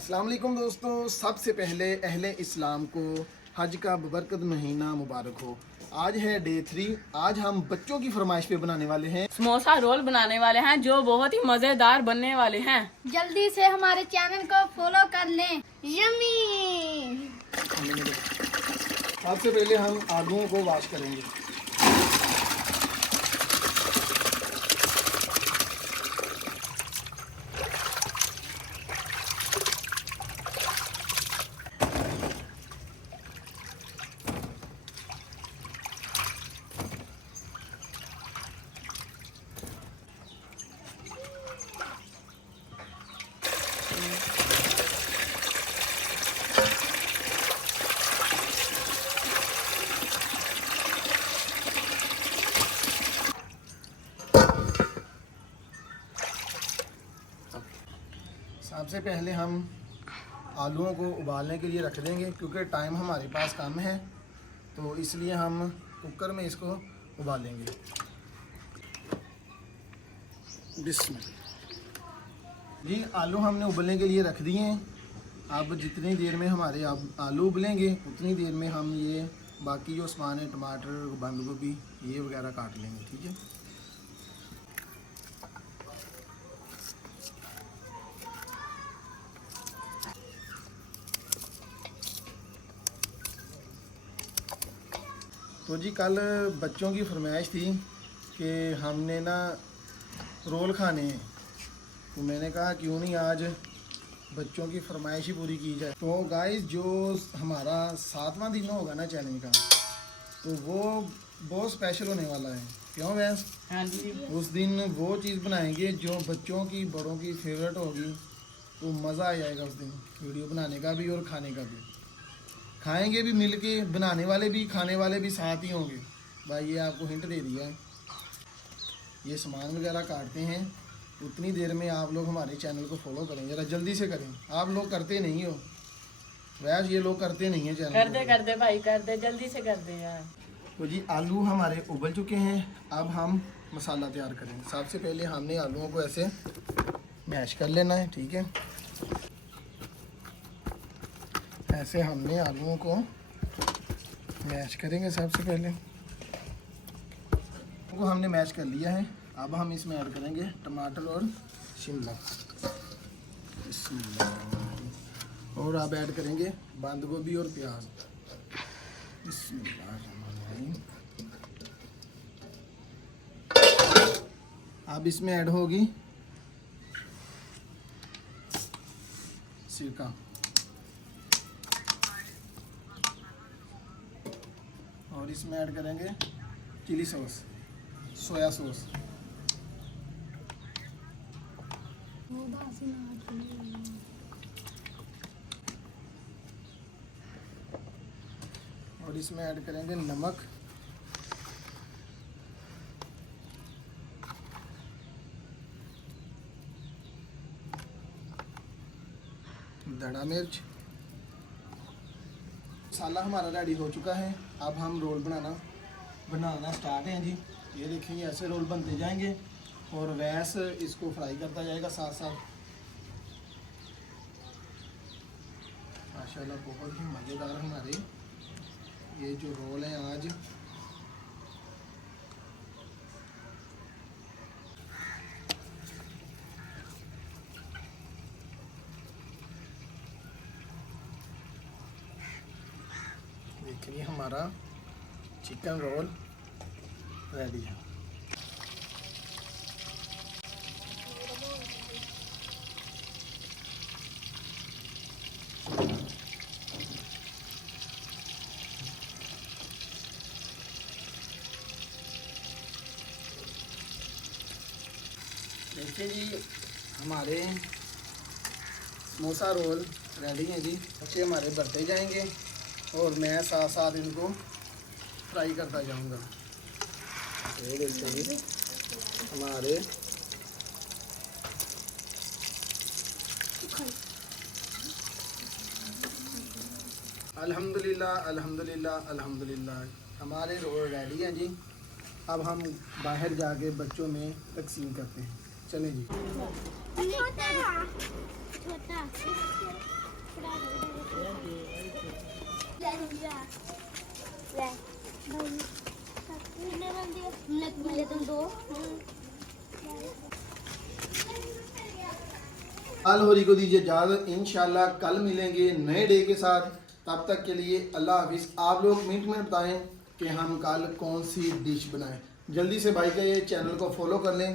अस्सलाम वालेकुम दोस्तों, सबसे पहले अहले इस्लाम को हज का बबरकत महीना मुबारक हो। आज है डे 3। आज हम बच्चों की फरमाइश पे बनाने वाले हैं समोसा रोल बनाने वाले हैं जो बहुत ही मजेदार बनने वाले हैं। जल्दी से हमारे चैनल को फॉलो कर लें। यम्मी। सबसे पहले हम आलूओं को वॉश करेंगे। सबसे पहले हम आलूओं को उबालने के लिए रख देंगे, क्योंकि टाइम हमारे पास कम है, तो इसलिए हम कुकर में इसको उबालेंगे। बिस्मिल्लाह जी, आलू हमने उबलने के लिए रख दिए हैं। अब जितनी देर में हमारे आलू उबलेंगे उतनी देर में हम ये बाकी जो सामान है, टमाटर, बंद गोभी, ये वगैरह काट लेंगे। ठीक है। तो जी, कल बच्चों की फरमाइश थी कि हमने ना रोल खाने हैं, तो मैंने कहा क्यों नहीं आज बच्चों की फरमाइश ही पूरी की जाए। तो गाइस, जो हमारा 7वां दिन होगा ना चैलेंज का, तो वो बहुत स्पेशल होने वाला है। क्यों वैस? हाँ जी। उस दिन वो चीज़ बनाएंगे जो बच्चों की, बड़ों की फेवरेट होगी, तो मज़ा आ जाएगा उस दिन वीडियो बनाने का भी और खाने का भी। खाएंगे भी मिल के, बनाने वाले भी, खाने वाले भी साथ ही होंगे। भाई ये आपको हिंट दे दिया है। ये सामान वगैरह काटते हैं, उतनी देर में आप लोग हमारे चैनल को फॉलो करें, ज़रा जल्दी से करें। आप लोग करते नहीं हो, वैसे ये लोग करते नहीं है चैनल कर दे भाई, कर दे, जल्दी से कर दे यार। तो जी, आलू हमारे उबल चुके हैं। अब हम मसाला तैयार करेंगे। सबसे पहले हमने आलूओं को ऐसे मैश कर लेना है। ठीक है, ऐसे हमने आलूओं को मैश करेंगे। सबसे पहले को हमने मैश कर लिया है। अब हम इसमें ऐड करेंगे टमाटर और शिमला, और अब ऐड करेंगे बंद गोभी और प्याज। अब इसमें ऐड होगी सिरका, और इसमें ऐड करेंगे चिली सॉस, सोया सॉस। और इसमें ऐड करेंगे नमक, धड़ा मिर्च। मसाला हमारा रेडी हो चुका है। अब हम रोल बनाना स्टार्ट हैं जी। ये देखिए, ऐसे रोल बनते जाएंगे और वैस इसको फ्राई करता जाएगा साथ साथ। माशाल्लाह बहुत ही मज़ेदार हमारे ये जो रोल हैं आज। देखिए, हमारा चिकन रोल रेडी है। देखिए जी, हमारे समोसा रोल रेडी हैं जी। बच्चे हमारे बढ़ते जाएंगे और मैं साथ साथ इनको फ्राई करता जाऊंगा। ये देखिए जी, हमारे अल्हम्दुलिल्लाह अल्हम्दुलिल्लाह अल्हम्दुलिल्लाह हमारे रोल रेडी हैं जी। अब हम बाहर जाके बच्चों में तकसीम करते हैं। चलें जी। छोटा मिले तुम दो हाल होरी को दीजिए इजाज़त। इंशाल्लाह कल मिलेंगे नए डे के साथ। तब तक के लिए अल्लाह हाफिज़। आप लोग मिनट में बताएं कि हम कल कौन सी डिश बनाएं। जल्दी से भाई का ये चैनल को फॉलो कर लें।